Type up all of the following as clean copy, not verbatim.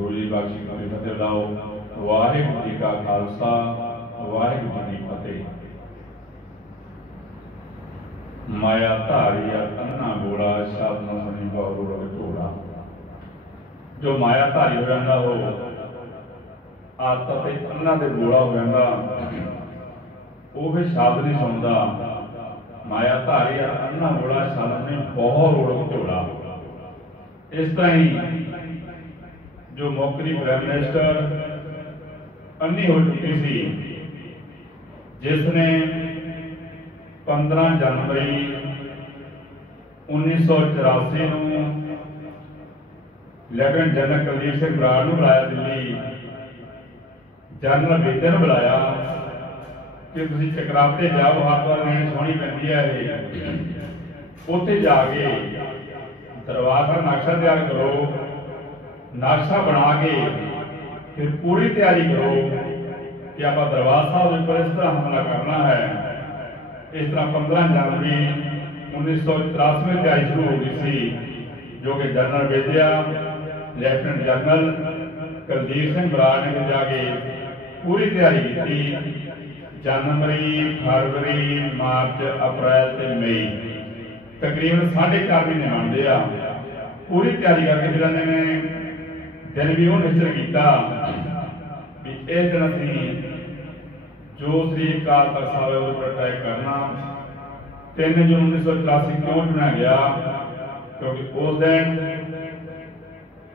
गुरु जी बख्शी करी फतेह लाओ। वाहिगुरू जी का खालसा वाहिगुरू जी की फतेह। माया धारिया अन्ना गोला शब्द न सुनी बहु झोला। जो माया धारी हो जाता हो आदत अन्ना दे गोला हो जाता वो फिर शब्द नहीं सुनता। माया धारी अन्ना गोला शब्द ने बहुत रोड़ झोला। इस तरह ही जो मौकरी प्राइम मिनिस्टर अन्नी हो चुकी सी, जिसने 15 जनवरी 1984 को लेफ्टिनेंट जनरल कुलदीप सिंह बराड़ को बुलाया, दिल्ली जनरल बेदे ने बुलाया कि तुम चक्राते जाओ, हाथों लेनी सोहनी पैंती है, उत्थे जाके दरबार का नक्शा तैयार करो, नक्शा बना के फिर पूरी तैयारी करो कि आप दरबार साहब पर इस तरह हमला करना है। इस तरह 15 जनवरी 1984 में तैयारी शुरू हो गई थी, जो कि जनरल बेदिया लेफ्टिनेंट जनरल कुलदीप सिंह बराड़ ने जाके पूरी तैयारी की। जनवरी फरवरी मार्च अप्रैल से मई तकरीबन 4.5 महीने बनते आ। पूरी तैयारी करके फिर इन्होंने दिन भी वो निश्चय किया भी इस दिन असी जो श्री अकाल तख्त साहिब पर अटैक करना। 3 जून 1984 क्यों चुना गया? क्योंकि उस दिन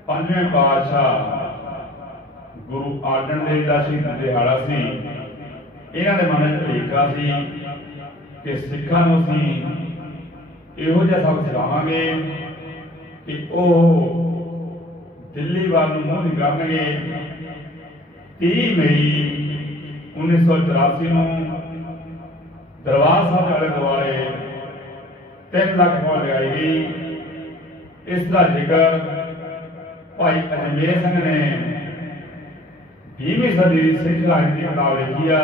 5वें पातशाह गुरु अर्जन देव का शहीदी दिहाड़ा सी। इन्होंने मन में भुलेखा सी कि सिखां नूं असीं इहो जिहा सबक सिखावांगे कि वह दिल्ली वाल मूँह नहीं करनगे। 30 मई 1984 को दरबार साहब आले दुआले 3 लाख फौज लगाई गई। इसका जिक्र भाई अजमेर सिंह ने 20वीं सदी की सिख राजनीति की किताब लिखी आ,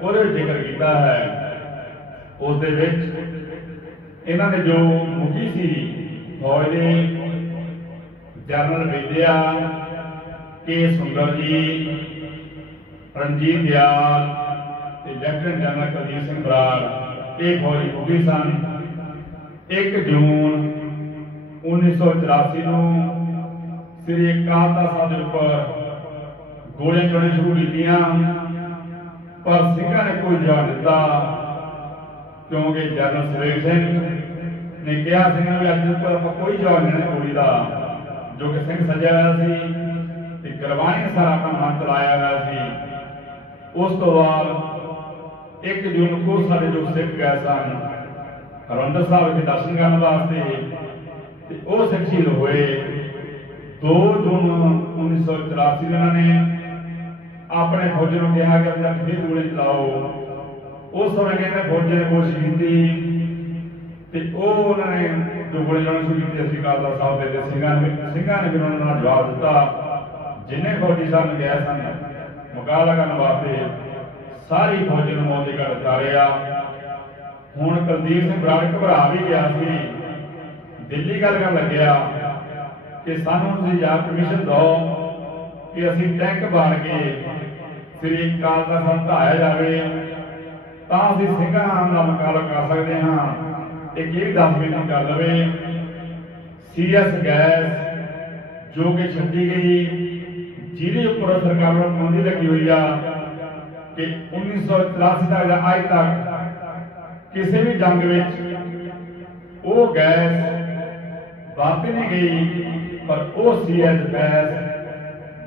वो जिक्र किया है। उस इन्होंने जो मुखी सी फौज ने जनरल बेदिया के सुंदर जी, रणजीत दयाल, लेफ्टिनेंट जनरल कुलदीप सिंह बराड़ ये फौजी मुखी सन। 1 जून 1984 को श्री अकाल तख्त साहिब के उपर गोलियां चलानी शुरू की, पर सिंघा ने कोई जवाब दिता, क्योंकि जनरल सुरेश सिंह ने कहा सिंह भी अज तक कोई जवाब नहीं देना गोली का, जो कि सिंह सजा हुआ सी, गुरबाणी सारा अपना मन चलाया हुआ सी। उस तो बाद 1 जून को सारे जो सिख गए सन हरिमंदिर साहब के दर्शन करने वास्ते, वो सिख शहीद हुए। 2 जून 1984 उन्होंने अपने फौजी को कहा कि फिर गोली चलाओ। उस समय कहते फौजी ने कोशिश की उन्होंने जो गोली चलानी शुरू की श्री अकाल तख्त साहिब के सिंघा ने फिर उन्होंने जवाब दिता। जिन्हें फौजी साहब गए सन मुकाबला करने वास्ते सारी फौजी ने मौत की घट उतारिया। हुण कुलदीप सिंह बराड़ घबरा भी गया सी, दिल्ली गल कर लग्या कि सानू तुसीं या परमिशन दो कि असीं टैंक बार के श्री अकाल तख्त साहिब ढाया जाए, तां असीं सिंघां दा मुकाबला कर सकते हाँ। एक ये 10 मिनट कर लवे। सीरियस गैस जो कि छड्डी गई, जिहदे उपर सरकार को पाबंदी लगी हुई आ कि 1983 तक अज तक किसी भी जंग में वो गैस वरती नहीं गई, पर वो सीरियस गैस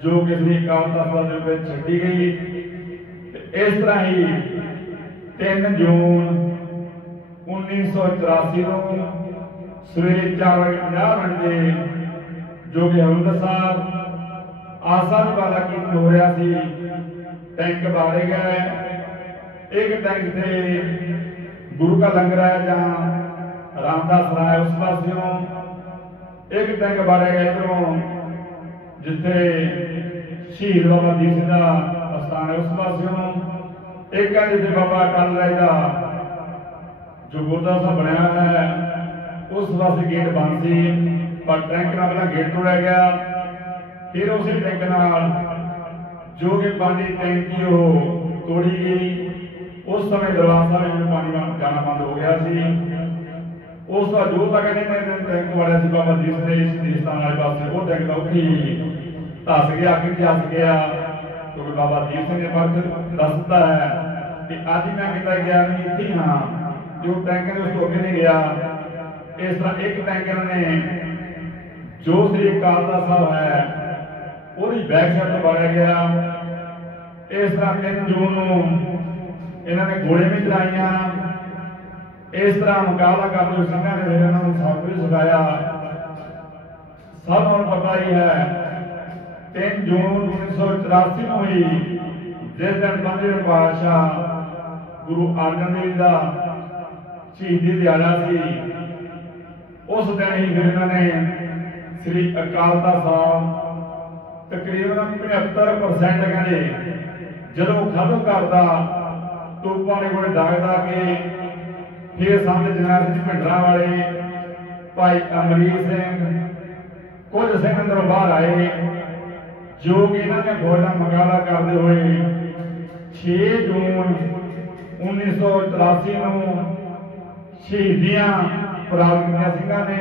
जो कि श्री अकाल तख्त साहिब छड्डी गई। इस तरह ही 3 जून 1984 को सवेरे 4:50 बजे जो कि हरिमंदिर साहब आसा वाला कीर्तन हो रहा सी, टैंक बारे गए। एक टैंक से गुरु का लंगर है जहाँ रामदास राय उस पासियों, एक टैंक बारे गए इधरों जिथे शहीद बाबा दीप सिंह का स्थान है उस पासियों, एक है जिथे बाबा अटल राय का जो गुरुद्वारा साहब बनाया है उस वास्ते गेट बंद सी, पर टैंक ना पहला गेट तोड़ा गया। फिर उस टैंक नाल जो कि पानी टैंकी वो तोड़ी गई। उस समय दरबार साहब में पानी जाना बंद हो गया सी। उसका जो तक टैंक वाला सी बाबा दीप ने इस देवस्थान वाले पास वो टैंक औखी धस गया, अगे धस गया, क्योंकि बाबा दीप सिंह ने फर्क दसता है कि अज मैं किता गया नहीं इतनी हाँ जो टैंक ने उस अगे नहीं गया। इस तरह एक टैंकर ने जो श्री कालदा साहब है वही बैक साइड तो बाढ़ गया। इस तरह 3 जून इन्होंने गोले भी चलाइया। इस तरह मुकाबला करते हुए सिंघा ने फिर इन्होंने सब कुछ सिखाया। सब पता ही है 3 जून 1984 को ही जिस दिन 5वें पातशाह गुरु अर्जन देव का शहीदी दिहाड़ा सी, उस दिन ही फिर इन्होंने श्री अकाल तख्त साहब तकरीबन 75% कहते जो खत्म करता तोपा ने कोई डाकदा कि फिर संत जरनैल सिंह भिंडरां वाले भाई अमरीक सिंह कुछ सिंह अंदरों बाहर आए जो कि इन्होंने फौज का मुकाबला करते हुए 6 जून 1984 को शहीदियां प्राप्त किया। सिंघां ने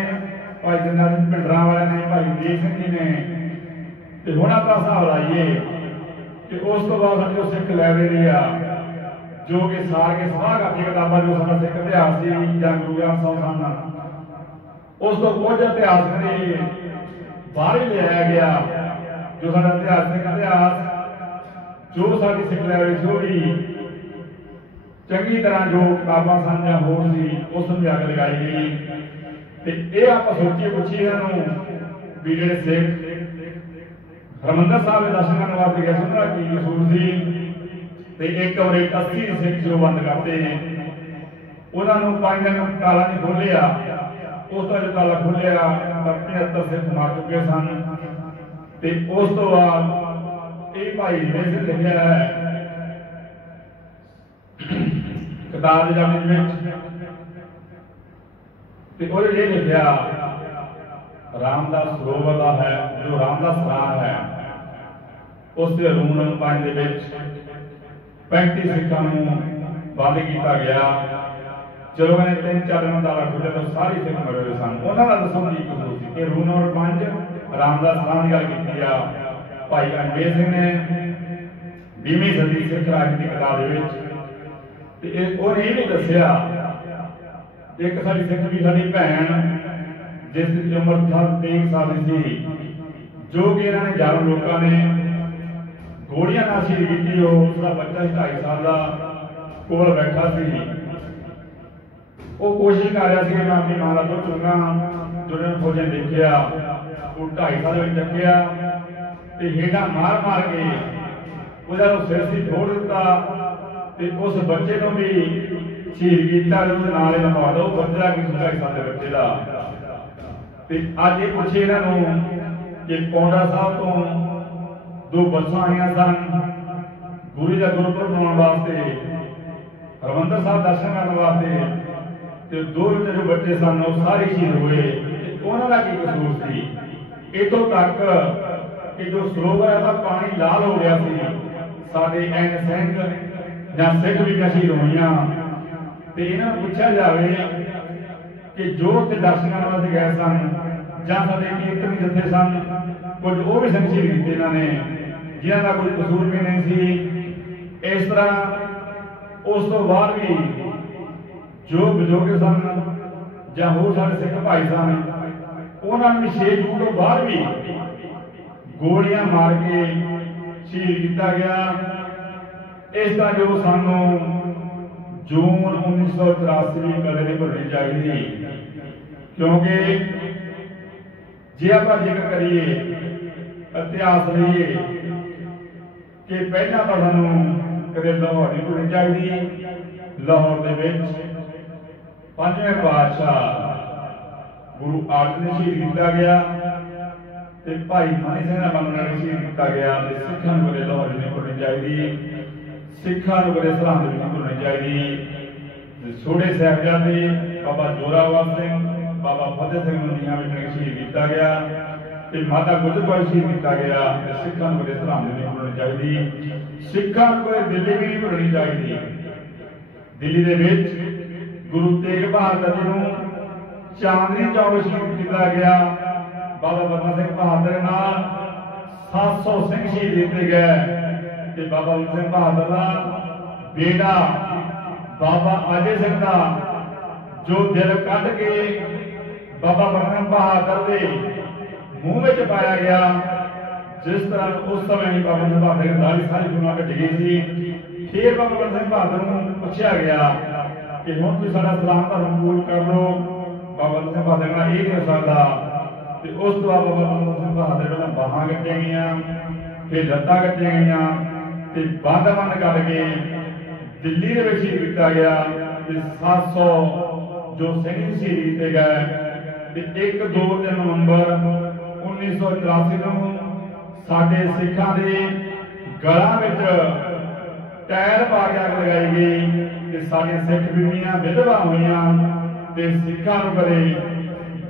भाई जरनैल सिंह भिंडरां वाले ने भाई अमरीक सिंह जी ने। तो हुण आपां हिसाब लाइए कि उस तो बाद साडी सिख लाइब्रेरी आ जो कि सार के सलाह करती किताबां जो साडा सिख इतिहास सी जां गुरु ग्रंथ साहिब सन उस तो कुछ इतिहास ने बाहर ही लिया गया। जो साडा इतिहासिक इतिहास जो साडी सिख लाइब्रेरी सी भी चंगी तरह जो किताबां सन जां होर सी उस नूं अग लगाई गई। ते इह आपां सोचीए पुछीए इन्हां भी जिहड़े सिख हरमंदर साहब के दर्शन करने वास्ते गए उन्होंने की कसूर सी। एक और 80 सिख जो बंद करते हैं उन्होंने 5 दिन ताला नहीं खोलिया। उसका जो ताला खोलिया 75 सिख मार चुके सन। उस तो बाद ये भाई ने लिखा है किताब ये लिखा रामदास सरोवर का है जो रामदास राह है उसके रूम नंबर 5 35 सिखा बंद किया गया। चलो मैंने 3-4 दिन ताला खोलिया तो सारी सिख मरे हुए सन। उन्होंने दसो की कसूर सी। रूम नंबर 5 रामदास राह की गल की भाई अजमेर सिंह ने 20वीं सदी सिख राज की किताब उन्हें भी दसिया एक साडी सिख भी साडी भैन जिस उम्र 23 साल की जो कि इन्होंने 11 लोगों ने गोलियां नाल शहीद की। उसका बच्चा 2.5 साल का कोल बैठा सी। वो कोशिश कर रहा कि मैं अपनी मां का दुध चुंगा जो फौजी ने देखा वो 2.5 साल में चक्या हेठा मार मार के उसका सिर से छोड़ दिता। उस बच्चे को भी शहीद किया नाल लंबा दो बच्चा कि 2.5 साल के बच्चे का। अज ये पूछे इन्हों कि पौंडा साहब तो 2 बसा आई सन गुरु का गुरपुरब मनाने वास्ते हरमंदर साहब दर्शन करने वास्ते 2 जो बच्चे सन वो सारे शहीद हुए। उन्होंने की कसूर सी। इतों तक कि जो सरोवर का पानी लाल हो गया साडे एन सिंह जां सिख भी शहीद होईयां। इन्हों पूछा जाए कि जो उत्थे दर्शन करने वास्ते गए सन जां साडे कीर्तनी जत्थे सन कुछ वो भी शहीद किए इन्होंने जिन्हों का कोई कसूर भी नहीं सी। इस तरह उस तो बाद भी जो बजुर्ग सन जां होर साडे सिख भाई सन उन्होंने भी 6 जून तो बाद भी गोलियां मार के शहीद किया गया। इस तरह जो सानू जून 1984 कदे नहीं भुलनी चाहिए क्योंकि जे आप जिक्र करिए इतिहास लीए कि पहला तो सानू कदे लाहौर नहीं भुलनी चाहिए। लाहौर के 5वें पातशाह गुरु अर्जन ने शहीद किया गया भाई मनी सिंह बंगला शहीद किया गया। सिखा कदे लाहौर नहीं भुलनी चाहिए। सिखा कदे सरहद नहीं भुलनी चाहिए। छोटे साहिबजादे बाबा जोरावर सिंह बाबा फतेह सिंह नीहां में शहीद किया गया। ਤੇ ਮਾਤਾ ਗੁਜਰ ਕੌਰ ਸ਼ਹੀਦ ਕੀਤਾ ਗਿਆ। ਸਿੱਖਾਂ ਨੂੰ ਬੜੇ ਸਰਾਣੇ ਨਹੀਂ ਭੁੱਲਣੀ ਚਾਹੀਦੀ, ਸਿੱਖਾਂ ਨੂੰ ਕੋਈ ਦਿੱਲੀ ਵੀ ਨਹੀਂ ਭੁੱਲਣੀ ਚਾਹੀਦੀ। ਦਿੱਲੀ ਦੇ ਵਿੱਚ ਗੁਰੂ ਤੇਗ ਬਹਾਦਰ ਜੀ ਨੂੰ ਚਾਂਦਨੀ ਚੌਕ ਸ਼ਹੀਦ ਕੀਤਾ ਗਿਆ। ਬਾਬਾ ਬੰਦਾ ਸਿੰਘ ਬਹਾਦਰ ਨਾਲ 700 ਸਿੰਘ ਸ਼ਹੀਦ ਕੀਤੇ ਗਏ ਤੇ ਬਾਬਾ ਬੰਦਾ ਸਿੰਘ ਬਹਾਦਰ ਦਾ ਬੇਟਾ ਬਾਬਾ ਅਜੇ ਸਿੰਘ ਦਾ ਜੋ ਦਿਲ ਕੱਢ ਕੇ ਬਾਬਾ ਬੰਦਾ ਸਿੰਘ ਬਹਾਦਰ ਦੇ ਮੂੰਹ ਵਿੱਚ ਪਾਇਆ ਗਿਆ। जिस तरह उस समय ही बाबा बंदा बहादुर की दाढ़ी सारी दुनिया कट गई थी। फिर बाबा बंदा सिंह बहादुर को पूछा गया कि हुण तुसीं साडा सलाम धर्म कबूल कर लो। बाबा बंदा सिंह बहादुर कहना ये नहीं हो सकता। ते उस तो बाद बाबा बंदा सिंह बहादुर पहलां बाहां कट्टियां गईयां, फिर लत्तां कट्टियां गईयां ते बंद करके दिल्ली दे विच शहीद किया गया। ते 700 जो सिंह शहीद किए गए ते 1 2 3 नवंबर 1984 ਨੂੰ साडे सिखां दे गलां विच टैर पा के अग लगाई गई ते साडे सिख बीबियां विधवा होईयां ते सिखां नूं कदे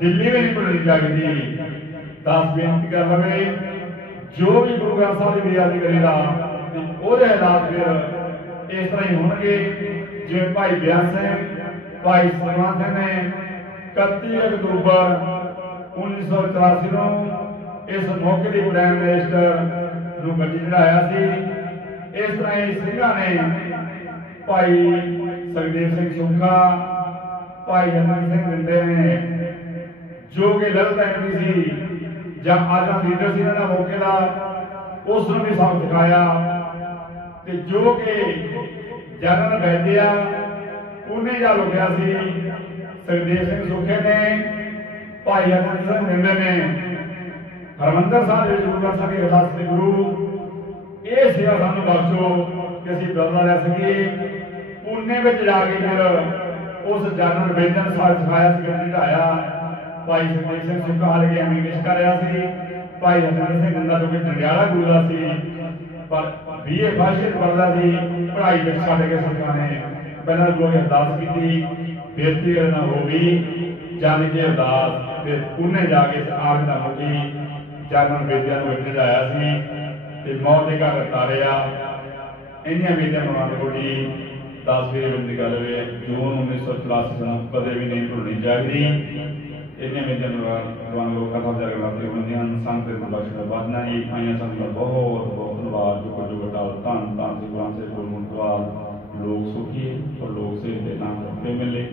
दिल्ली भी नहीं भुल्लनी चाहिदी। दस बेनती कर लवे जो भी गुरु ग्रंथ साहिब की बेअदबी करेगा ते ओहदे हालात फिर इस तरह ही होणगे जिवें भाई बियान सिंह भाई सलमान सिंह ने 31 अक्तूबर 1984 ਨੂੰ इस मौके की प्राइम मिनिस्टर नूं गड्डी चढ़ाया सी। इस तरह ही सिंघां ने भाई सुखदेव सिंह सुखा, भाई हरमन सिंह रिंदे ने जो कि ललित एमपी सी जां आजा लीडर सी इन्हां मौके का उस नूं भी सबक सिखाया ते जो कि जनरल वैद्या उन्हें जा लुकिया सी सुखदेव सिंह सुखे ने भाई हरमन सिंह रिंदे ने हरमंदर साहिब गुरु ग्रंथ साहिब के अरदास के गुरु ये सेवा सानू बख्शो कि असीं बदला लै सकीए। पुणे में जाके फिर उस जनरल बेजन साहिब सिखाया चढ़ाया। भाई सुखदेव सिंह सुखा हल के इंग्लिश कर रहा सी, भाई हरमंदर सिंह गंदा जो कि जंडियाला गुरु का सी पर BA फर्स्ट पढ़ता सी। पढ़ाई में छड्ड के सिखां ने पहला गुरु की अरदास की, बेनती करना हो गई जाने की अरदास, फिर पुणे जाके आग का मुखी जनरल बेदिया चढ़ाया सी ते मौत के घर उतारिया। इन्नियां बेदियां मनाने कोली 10 फेरे बंदी गल वे जून 1984 ਨੂੰ कदे भी नहीं भुल्लनी चाहिदी। इन्नियां बेदियां मनाने लोग कथा जगलाते होंदियां संत दे बख्श दा वादना ही आईयां संत दा बहुत बहुत धन्यवाद। जो जो बड़ा धन धन से गुरां से गुरमुखवाल लोग सुखी और लोग से नाम रखे मिले।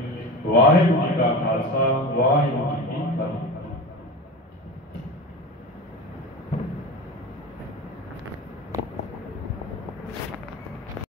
वाहिगुरू जी का खालसा वाहिगुरू जी की फतेह।